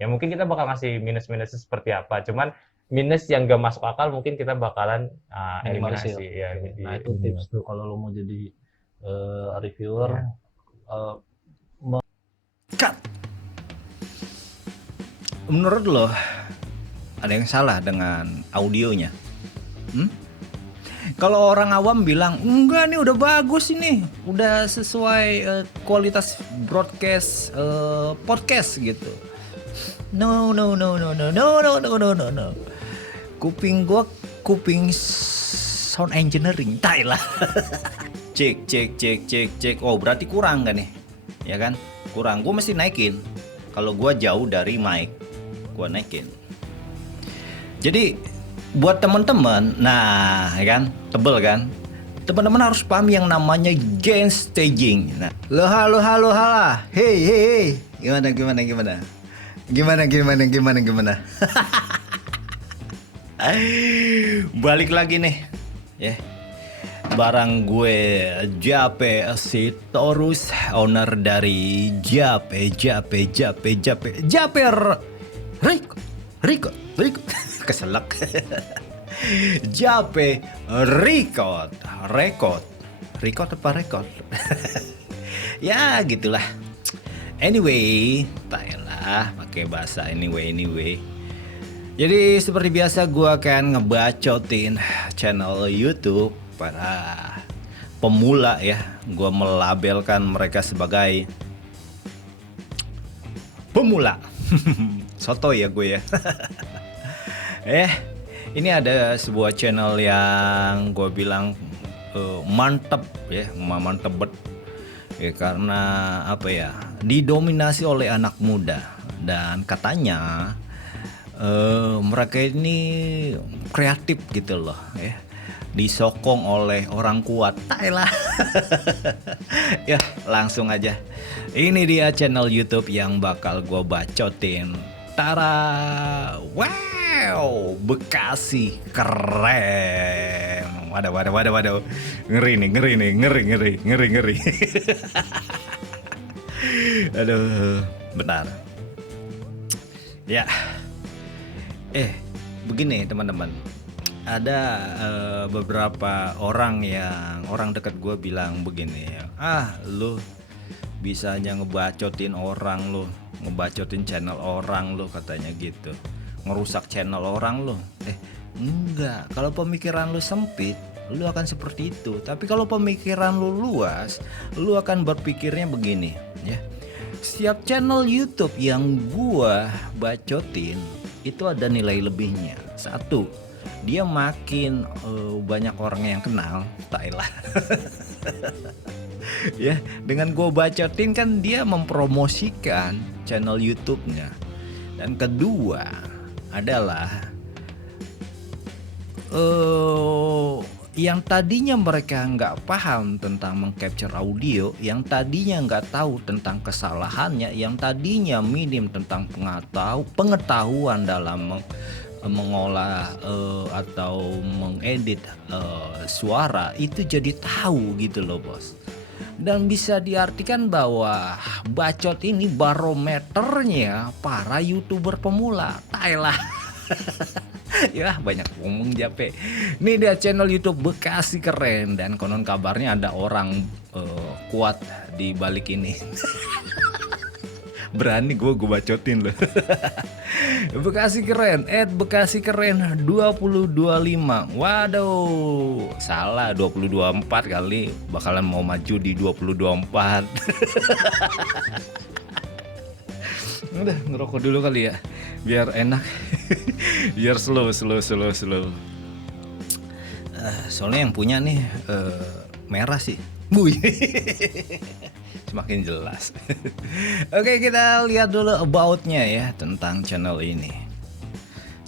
Ya mungkin kita bakal ngasih minus-minusnya seperti apa, cuman minus yang gak masuk akal mungkin kita bakalan Minimalisir. eliminasi ya. Oke. Jadi Nah itu tips tuh kalau lo mau jadi reviewer. ya. eh, Cut. Menurut lo ada yang salah dengan audionya? Kalau orang awam bilang enggak nih udah bagus ini, udah sesuai kualitas broadcast podcast gitu. No no no no no no no no no no no. Kuping gua kuping sound engineering, tai lah. Cek cek cek cek cek. Oh berarti kurang kan nih, ya kan? Kurang. Gua mesti naikin. Kalau gua jauh dari mic, gua naikin. Jadi buat teman-teman, nah ya kan, tebel kan? Teman-teman harus paham yang namanya gain staging. Nah, lo halo halo hala, hey hey hey, gimana gimana gimana, gimana gimana gimana gimana. Balik lagi nih, ya. Barang gue Jape Sitorus, owner dari Jape Riko keselak. Jape Record apa rekod? Ya gitulah. Anyway, lah pakai bahasa anyway. Jadi seperti biasa gue akan ngebacotin channel YouTube para pemula ya. Gue melabelkan mereka sebagai pemula. Soto ya gue ya. Ini ada sebuah channel yang gue bilang mantep ya, mantep bet. Ya, karena apa ya, didominasi oleh anak muda dan katanya mereka ini kreatif gitu loh ya, disokong oleh orang kuat. Lah. Ya langsung aja, ini dia channel YouTube yang bakal gue bacotin. Tara, wow, Bekasi keren. Waduh, ngeri. Aduh, benar. Ya, begini teman-teman. Ada beberapa orang dekat gue bilang begini, lu bisa aja ngebacotin orang lu, ngebacotin channel orang lu, katanya gitu, ngerusak channel orang lu. Enggak, kalau pemikiran lu sempit lu akan seperti itu, tapi kalau pemikiran lu luas lu akan berpikirnya begini ya. Setiap channel YouTube yang gua bacotin itu ada nilai lebihnya. Satu, dia makin banyak orang yang kenal, Thailand. Ya, dengan gue bacotin kan dia mempromosikan channel YouTube-nya. Dan kedua adalah yang tadinya mereka nggak paham tentang mengcapture audio, yang tadinya nggak tahu tentang kesalahannya, yang tadinya minim tentang pengetahuan dalam mengolah atau mengedit suara, itu jadi tahu gitu loh bos. Dan bisa diartikan bahwa bacot ini barometernya para YouTuber pemula. Thailand. Ya banyak ngomong Jape. Ini dia channel YouTube Bekasi keren, dan konon kabarnya ada orang kuat di balik ini. Berani gue bacotin loh. Bekasi keren, Bekasi keren 2025. Waduh, salah, 2024 kali, bakalan mau maju di 2024. Udah ngerokok dulu kali ya, biar enak. Biar slow. Soalnya yang punya nih merah sih. Buy. Semakin jelas. Oke, kita lihat dulu about-nya ya tentang channel ini.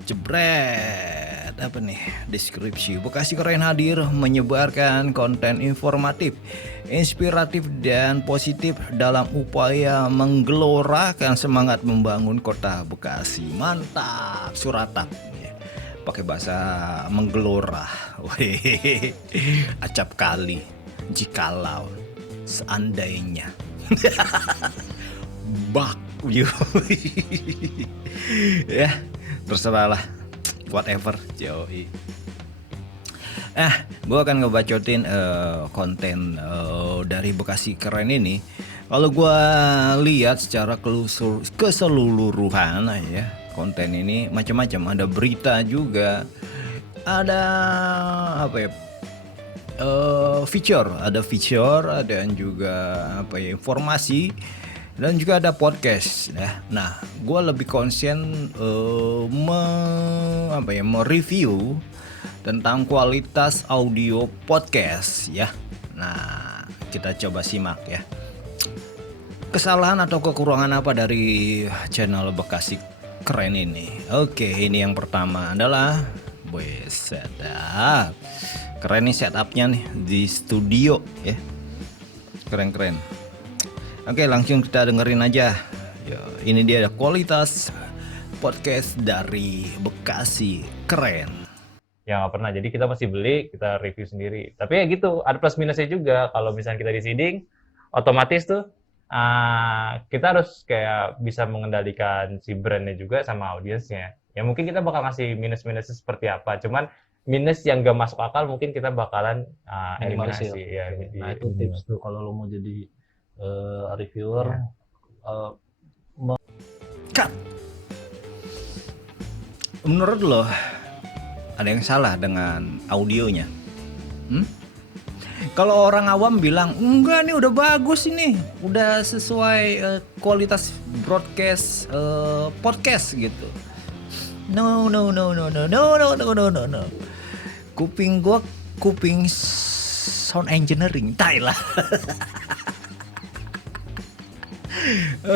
Jebret, apa nih? Deskripsi. Bekasi Keren hadir menyebarkan konten informatif, inspiratif dan positif dalam upaya menggelorakan semangat membangun kota Bekasi. Mantap, suratap. Pakai bahasa menggelora. Wih, acap kali. Jikalau, seandainya. Bak Ya, terserah lah. Whatever, Joey. Gue akan ngebacotin konten dari Bekasi Keren ini. Kalau gue lihat secara keseluruhan ya, konten ini macam-macam. Ada berita juga, ada apa ya? Feature, ada juga apa ya, informasi, dan juga ada podcast ya. Nah, gue lebih konsen mereview tentang kualitas audio podcast ya. Nah, kita coba simak ya. Kesalahan atau kekurangan apa dari channel Bekasi Keren ini? Oke, ini yang pertama adalah setup. Keren nih setupnya nih di studio ya. Keren. Oke, langsung kita dengerin aja. Yo, ini dia ada kualitas podcast dari Bekasi Keren. Ya nggak pernah, jadi kita masih beli, kita review sendiri. Tapi ya gitu, ada plus minusnya juga. Kalau misalnya kita di seeding, otomatis tuh kita harus kayak bisa mengendalikan si brandnya juga sama audiensnya. Ya mungkin kita bakal ngasih minus-minusnya seperti apa, cuman minus yang gak masuk akal mungkin kita bakalan eliminasi. Ya, Nah itu tips tuh kalau lo mau jadi reviewer. Cut. Menurut lo ada yang salah dengan audionya? Kalau orang awam bilang enggak, nih udah bagus ini, udah sesuai kualitas broadcast podcast gitu. No. Kuping gua kuping sound engineering, tai lah.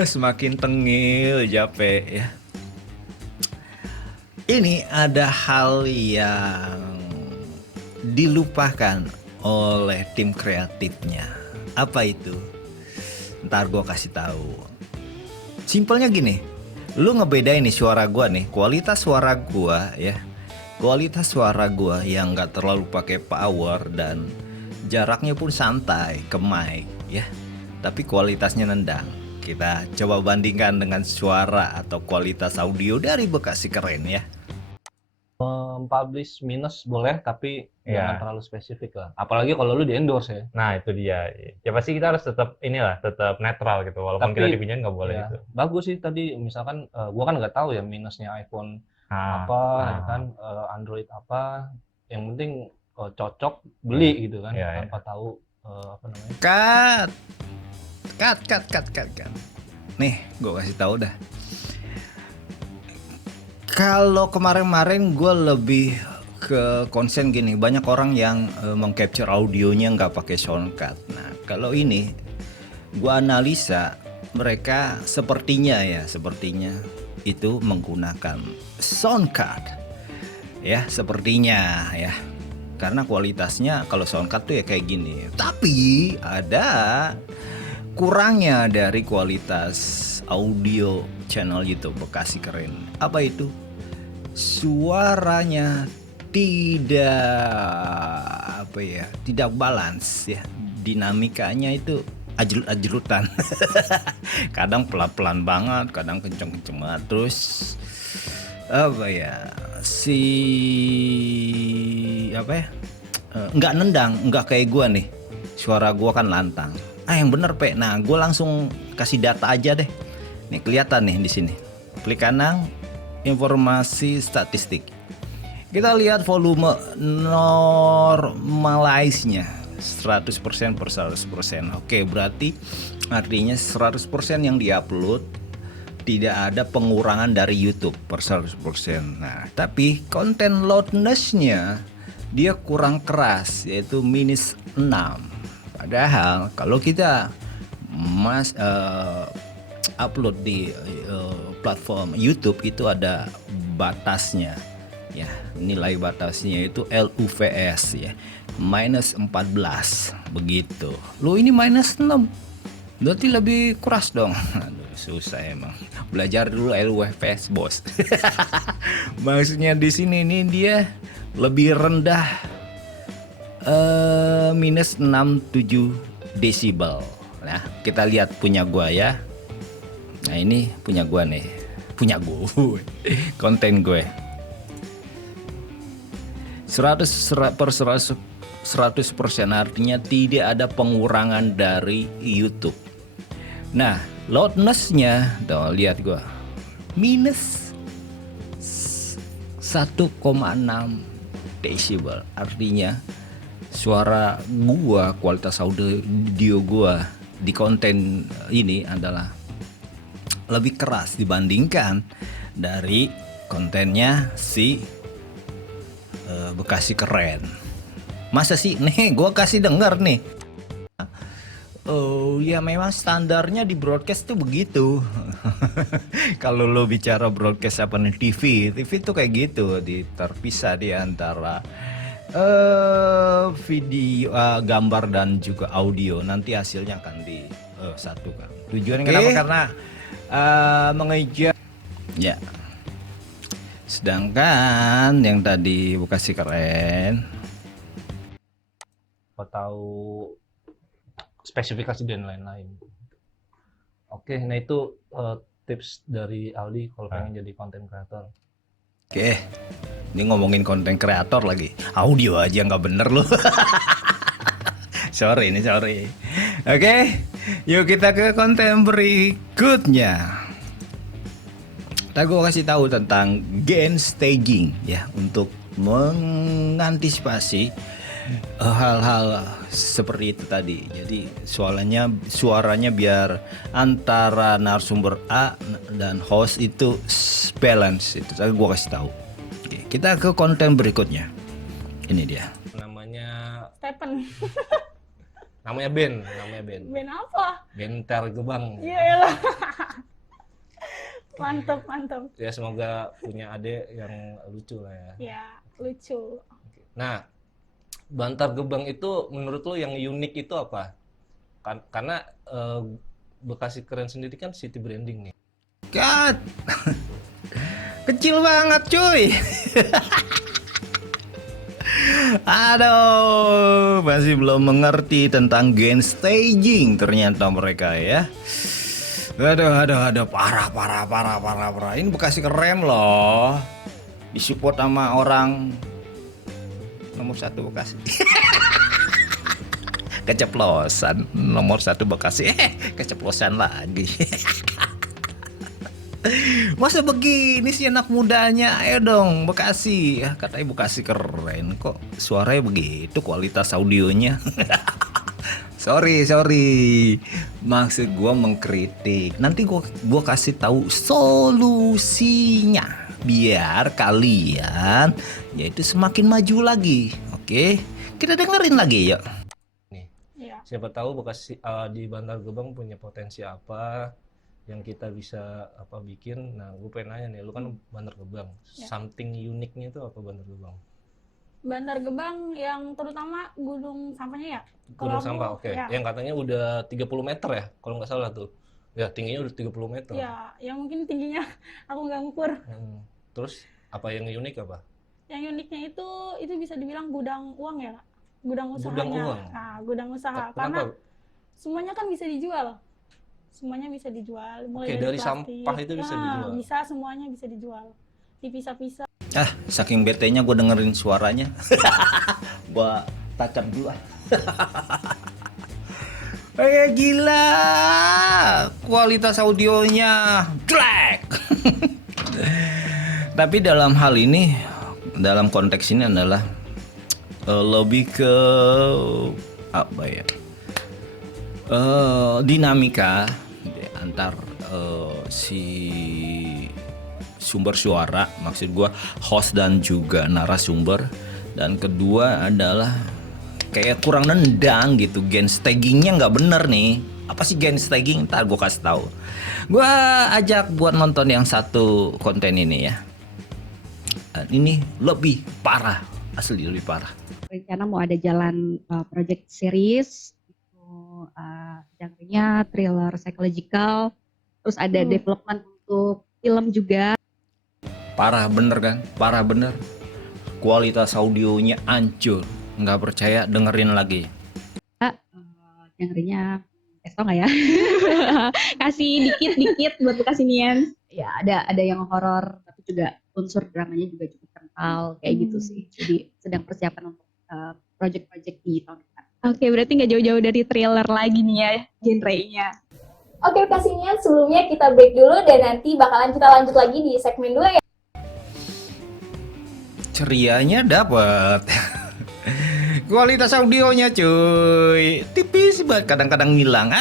Semakin tengil Jape ya. Ini ada hal yang dilupakan oleh tim kreatifnya. Apa itu? Ntar gue kasih tahu. Simpelnya gini, lu ngebedain nih suara gue nih, kualitas suara gue ya, kualitas suara gue yang nggak terlalu pakai power dan jaraknya pun santai ke mic ya, tapi kualitasnya nendang. Kita coba bandingkan dengan suara atau kualitas audio dari Bekasi Keren ya. Publish minus boleh, tapi jangan terlalu spesifik lah. Apalagi kalau lu di endorse ya. Nah itu dia. Ya pasti kita harus tetap tetap netral gitu. Walaupun kita dipinjam nggak boleh gitu. Bagus sih tadi, misalkan gua kan nggak tahu ya minusnya iPhone kan Android apa. Yang penting cocok beli gitu kan, tanpa tahu apa namanya. Cut. Nih, gue kasih tahu dah. Kalau kemarin gue lebih ke konsen gini, banyak orang yang mengcapture audionya nggak pakai soundcard. Nah, kalau ini gue analisa, mereka sepertinya itu menggunakan soundcard. Ya, sepertinya ya. Karena kualitasnya kalau soundcard tuh ya kayak gini. Tapi ada kurangnya dari kualitas audio channel YouTube Bekasi Keren. Apa itu? Suaranya tidak balance ya. Dinamikanya itu ajrut-ajrutan. Kadang pelan-pelan banget, kadang kenceng-kenceng banget. Terus nggak nendang, nggak kayak gua nih. Suara gua kan lantang. Yang bener Pe. Nah, gue langsung kasih data aja deh. Nih kelihatan nih di sini. Klik kanan, informasi statistik. Kita lihat volume normalize-nya 100% per 100%. Oke, berarti artinya 100% yang diupload, tidak ada pengurangan dari YouTube per 100%. Nah, tapi konten loudness-nya dia kurang keras, yaitu minus 6. Padahal kalau kita upload di platform YouTube itu ada batasnya ya, nilai batasnya itu LUVS ya, minus 14 begitu. Lo ini minus 6, berarti lebih keras dong. Aduh, susah emang. Belajar dulu LUVS bos. Maksudnya di sini nih dia lebih rendah, minus 67 desibel. Nah, kita lihat punya gua ya. Nah ini punya gue nih, punya gue, konten gue. 100% artinya tidak ada pengurangan dari YouTube. Nah, loudness-nya, tuh lihat gua. Minus 1,6 decibel. Artinya suara gua, kualitas audio gua di konten ini adalah lebih keras dibandingkan dari kontennya si Bekasi Keren. Masa sih? Nih, gua kasih denger nih. Oh ya memang standarnya di broadcast tuh begitu. Kalau lo bicara broadcast apa nih TV tuh kayak gitu, terpisah di antara video, gambar dan juga audio. Nanti hasilnya akan disatukan. Tujuannya kenapa? Karena mengejar ya. Sedangkan yang tadi Bekasi Keren tahu spesifikasi dan lain-lain. Oke, nah itu tips dari Aldi kalau pengen jadi content creator. Oke, ini ngomongin konten kreator lagi, audio aja nggak bener loh. sorry. Oke, yuk kita ke konten berikutnya. Tadi gue kasih tahu tentang gain staging ya, untuk mengantisipasi hal-hal seperti itu tadi. Jadi suaranya biar antara narasumber A dan host itu balance. Itu tadi gue kasih tahu. Oke, kita ke konten berikutnya. Ini dia. Namanya Stephen. namanya Ben. Ben apa? Bentar Gebang. Iyalah. Mantap. Ya semoga punya adik yang lucu lah ya. Ya, lucu. Nah, Bantar Gebang itu menurut lo yang unik itu apa? Karena Bekasi Keren sendiri kan city branding nih. Cut. Kecil banget cuy. Aduh, masih belum mengerti tentang gain staging ternyata mereka ya. Aduh, parah. Ini Bekasi Keren loh. Disupport sama orang nomor 1 Bekasi. Keceplosan nomor 1 Bekasi. Keceplosan lagi. Masa begini sih anak mudanya? Ayo dong Bekasi. Katanya Bekasi Keren, kok suaranya begitu kualitas audionya. Sorry. Maksud gua mengkritik. Nanti gua kasih tahu solusinya biar kalian yaitu semakin maju lagi. Oke? Kita dengerin lagi yuk. Nih. Iya. Siapa tahu Bekasi di Bantar Gebang punya potensi apa yang kita bisa bikin. Nah, gue pengen nanya nih, lu kan Bantar Gebang. Ya. Something uniknya itu apa Bantar Gebang? Bantar Gebang yang terutama gunung sampahnya ya. Gunung sampah, oke. Ya. Yang katanya udah 30 meter ya, kalau nggak salah tuh. Ya, tingginya udah 30 meter. Ya, yang mungkin tingginya aku nggak ngukur. Terus apa yang unik apa? Yang uniknya itu bisa dibilang gudang uang ya, Kak. Gudang usahanya. Gudang uang? Nah, gudang usaha. Kenapa? Karena semuanya kan bisa dijual. Semuanya bisa dijual. Mulai dari plastik. sampah itu bisa dijual? Bisa, semuanya bisa dijual. Dipisah-pisah. Saking betenya gue dengerin suaranya. Gue tacap dulu. Gila, kualitas audionya jelek. Tapi dalam hal ini, dalam konteks ini adalah lebih ke apa ya? Dinamika antar si sumber suara, maksud gua host dan juga narasumber. Dan kedua adalah kayak kurang nendang gitu, gain stagingnya nggak bener nih. Apa sih gain staging? Ntar gue kasih tahu. Gue ajak buat nonton yang satu konten ini ya. Ini lebih parah, asli lebih parah. Rencana mau ada jalan project series, itu genrenya thriller psychological, terus ada development untuk film juga. Parah bener kan? Parah bener. Kualitas audionya hancur. Nggak percaya dengerin lagi. Genrenya tau nggak ya? Kasih dikit-dikit buat Bekasinian. Ya ada yang horor tapi juga unsur dramanya juga cukup kental kayak gitu sih. Jadi sedang persiapan untuk project-project di tahun depan. Oke, berarti nggak jauh-jauh dari thriller lagi nih ya genre-nya. Oke, Bekasinian, sebelumnya kita break dulu dan nanti bakalan kita lanjut lagi di segmen 2 ya. Cerianya dapat. Kualitas audionya cuy tipis banget, kadang-kadang ngilang.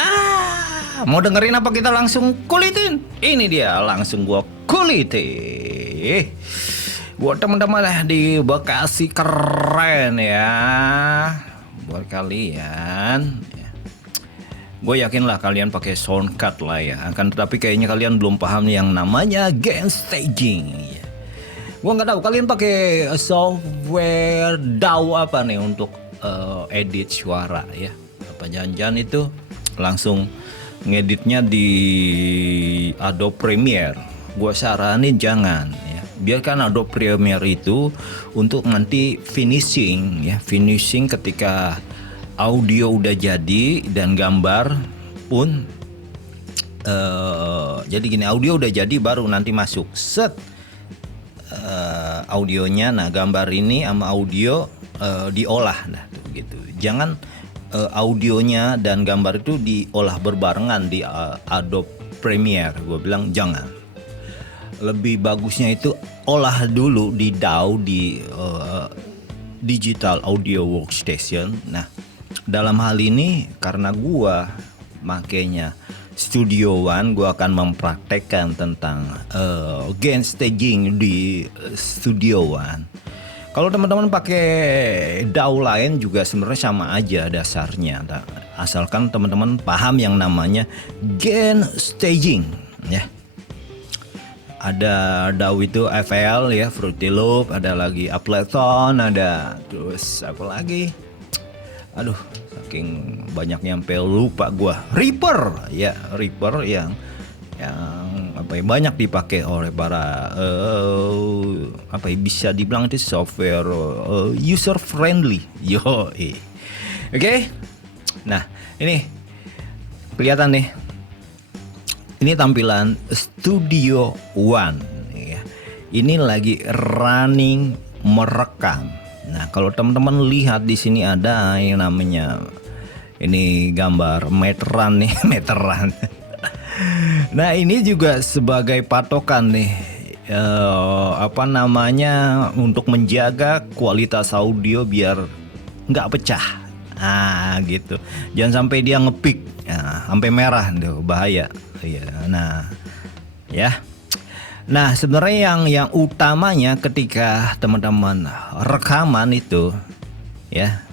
Mau dengerin apa kita langsung kulitin? Ini dia, langsung gua kuliti. Buat teman-teman di Bekasi keren ya. Buat kalian ya. Gue yakin lah kalian pakai soundcard lah ya. Akan tetapi kayaknya kalian belum paham yang namanya game staging ya. Gue nggak tahu kalian pakai software DAW apa nih untuk edit suara ya. Apa jangan-jangan itu langsung ngeditnya di Adobe Premiere? Gue saranin jangan ya. Biarkan Adobe Premiere itu untuk nanti finishing ya. Finishing ketika audio udah jadi dan gambar pun jadi gini, audio udah jadi baru nanti masuk set audionya. Nah gambar ini sama audio diolah nah gitu. Jangan audionya dan gambar itu diolah berbarengan di Adobe Premiere. Gue bilang jangan. Lebih bagusnya itu olah dulu di DAW, di Digital Audio Workstation. Nah dalam hal ini karena gue makanya Studio One, gue akan mempraktekkan tentang game staging di Studio One. Kalau teman-teman pakai DAW lain juga sebenarnya sama aja dasarnya, asalkan teman-teman paham yang namanya game staging ya. Ada DAW itu FL ya, Fruity Loop, ada lagi Ableton, ada terus apa lagi? Aduh, saking banyaknya sampai lupa gua. Reaper ya, Reaper yang apa ya, banyak dipakai oleh para apa ya, bisa dibilang itu software user friendly. Oke. Nah, ini kelihatan nih. Ini tampilan Studio One ya. Ini lagi running merekam. Nah, kalau teman-teman lihat di sini ada yang namanya ini gambar meteran nih, meteran. Nah, ini juga sebagai patokan nih apa namanya untuk menjaga kualitas audio biar nggak pecah. Gitu. Jangan sampai dia ngepick, sampai merah, tuh bahaya. Iya. Nah, ya. Nah sebenarnya yang utamanya ketika teman-teman rekaman itu ya,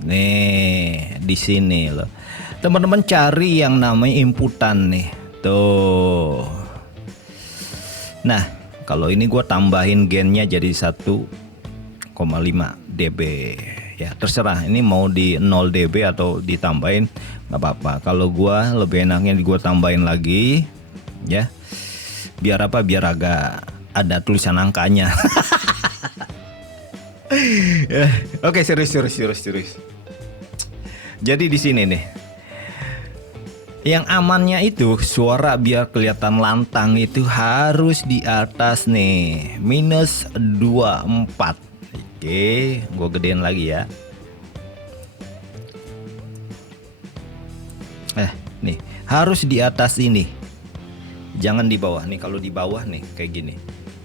nih di sini loh, teman-teman cari yang namanya inputan nih tuh. Nah kalau ini gue tambahin gainnya jadi 1,5 dB ya, terserah ini mau di 0 dB atau ditambahin nggak apa-apa. Kalau gue lebih enaknya gue tambahin lagi ya. Biar apa? Biar agak ada tulisan angkanya. Oke, serius. Jadi di sini nih, yang amannya itu suara biar kelihatan lantang itu harus di atas nih, -24. Oke, gue gedein lagi ya. Nih harus di atas ini. Jangan di bawah nih. Kalau di bawah nih kayak gini.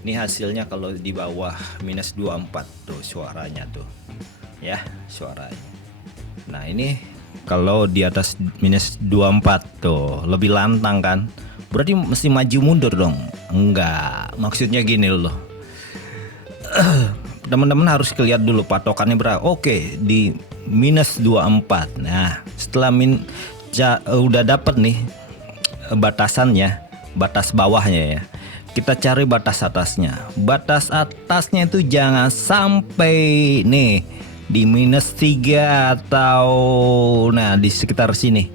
Ini hasilnya kalau di bawah -24 tuh suaranya tuh. Ya, suaranya. Nah, ini kalau di atas -24 tuh lebih lantang kan? Berarti mesti maju mundur dong. Enggak. Maksudnya gini loh. Teman-teman harus lihat dulu patokannya berapa. Oke, di -24. Nah, setelah udah dapat nih batasannya, batas bawahnya ya, kita cari batas atasnya. Batas atasnya itu jangan sampai nih di -3 atau nah di sekitar sini,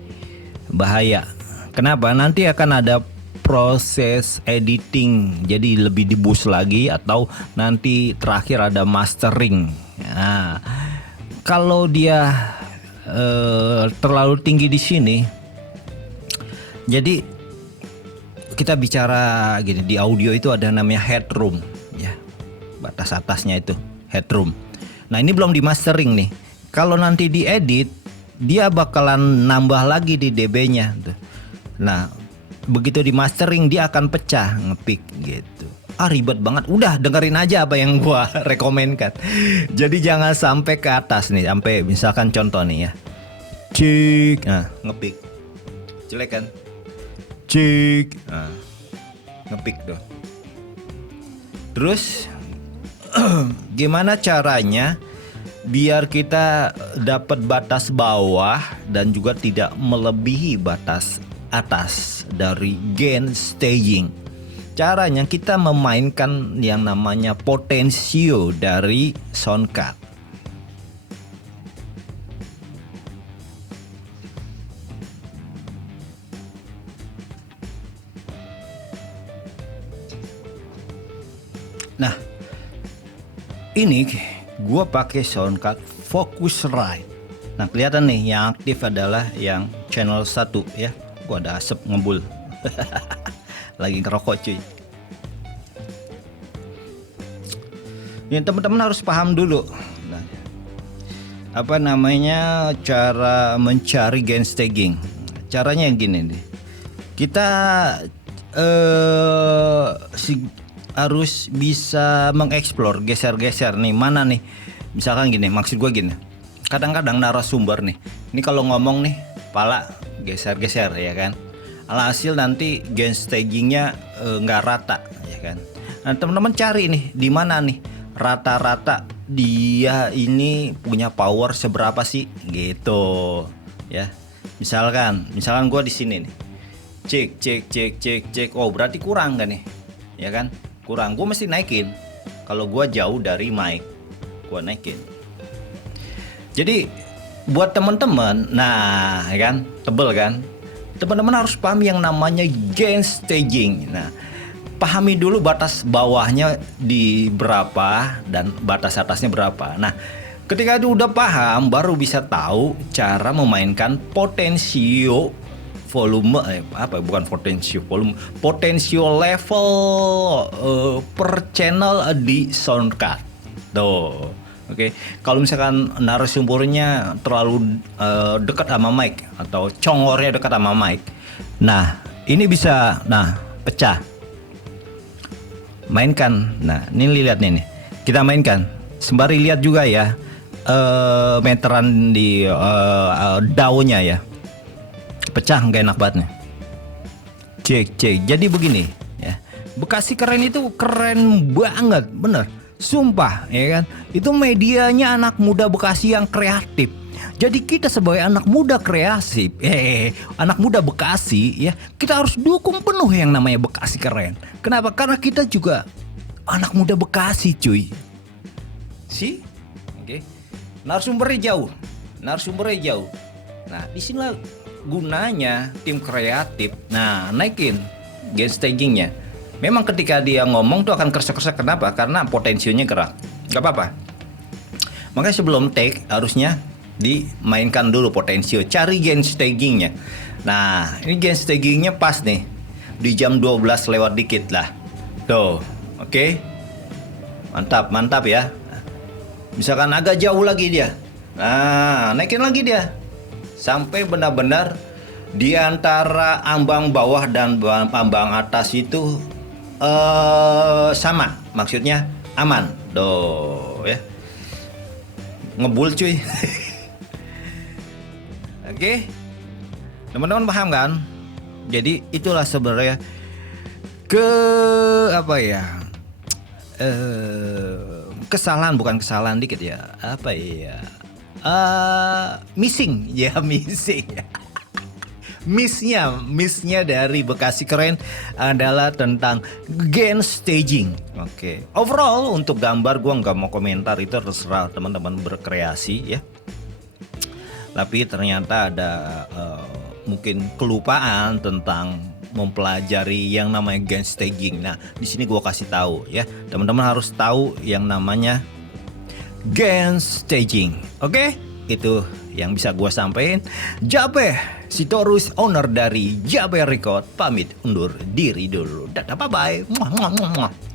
bahaya. Kenapa? Nanti akan ada proses editing, jadi lebih diboost lagi atau nanti terakhir ada mastering. Nah, kalau dia terlalu tinggi di sini, Jadi kita bicara gini, di audio itu ada namanya headroom ya. Batas atasnya itu headroom. Nah, ini belum di mastering nih. Kalau nanti diedit, dia bakalan nambah lagi di dB-nya tuh. Nah, begitu di mastering dia akan pecah ngepick gitu. Ribet banget. Udah dengerin aja apa yang gua rekomenkan. Jadi jangan sampai ke atas nih, sampai misalkan contoh nih ya. Cik, nah ngepick. Jelek kan? Cik, nah, ngepick tuh. Terus gimana caranya biar kita dapat batas bawah dan juga tidak melebihi batas atas dari gain staging? Caranya kita memainkan yang namanya potensio dari sound card. Nah, ini gua pakai sound card Focusrite. Nah, kelihatan nih yang aktif adalah yang channel 1 ya. Gua ada asap ngebul. Lagi ngerokok cuy. Yang teman-teman harus paham dulu. Nah, apa namanya cara mencari gain staging? Caranya yang gini nih. Kita harus bisa mengeksplor, geser-geser nih mana nih. Misalkan gini, maksud gue gini. Kadang-kadang narasumber nih. Ini kalau ngomong nih, pala geser-geser ya kan. Alhasil nanti gain stagingnya nggak rata ya kan. Nah, teman-teman cari nih di mana nih rata-rata dia ini punya power seberapa sih gitu ya. Misalkan gue di sini nih. Cek. Oh, berarti kurang kan nih? Ya kan? Kurang. Gue mesti naikin. Kalau gue jauh dari mic, gue naikin. Jadi buat teman-teman, nah ya kan, tebel kan? Teman-teman harus paham yang namanya gain staging. Nah, pahami dulu batas bawahnya di berapa dan batas atasnya berapa. Nah, ketika itu udah paham, baru bisa tahu cara memainkan potensio volume, bukan potensio volume, potensio level per channel di sound card. Tuh. Oke, kalau misalkan narasumbernya terlalu dekat sama mic atau congornya dekat sama mic, nah ini bisa, pecah. Mainkan, nah ini lihat nih, kita mainkan. Sembari lihat juga ya meteran di daunnya ya, pecah nggak enak banget nih. Cek. Jadi begini ya, Bekasi Keren itu keren banget, bener. Sumpah ya kan, itu medianya anak muda Bekasi yang kreatif. Jadi kita sebagai anak muda kreatif, anak muda Bekasi ya, kita harus dukung penuh yang namanya Bekasi Keren. Kenapa? Karena kita juga anak muda Bekasi cuy. Oke. Narasumbernya jauh. Nah, disinilah gunanya tim kreatif. Nah, naikin gain stagingnya. Memang ketika dia ngomong tuh akan kresek-kresek. Kenapa? Karena potensinya gerak. Gak apa-apa. Makanya sebelum take harusnya dimainkan dulu potensio. Cari gain stagingnya. Nah, ini gain stagingnya pas nih. Di jam 12 lewat dikit lah. Tuh, oke. Mantap ya. Misalkan agak jauh lagi dia. Nah, naikin lagi dia. Sampai benar-benar di antara ambang bawah dan ambang atas itu sama, maksudnya aman. Doh ya. Ngebul cuy. Oke. Teman-teman paham kan? Jadi itulah sebenarnya bukan kesalahan dikit ya. Missing. Missnya dari Bekasi Keren adalah tentang gain staging. Oke. Overall untuk gambar gua nggak mau komentar, itu terserah teman-teman berkreasi ya. Tapi ternyata ada mungkin kelupaan tentang mempelajari yang namanya gain staging. Nah, di sini gua kasih tahu ya. Teman-teman harus tahu yang namanya gain staging. Oke? Itu yang bisa gue sampein. Jabe Sitorus, owner dari Jabe Record, pamit undur diri dulu. Dadah, bye-bye. Muah, muah, muah, muah.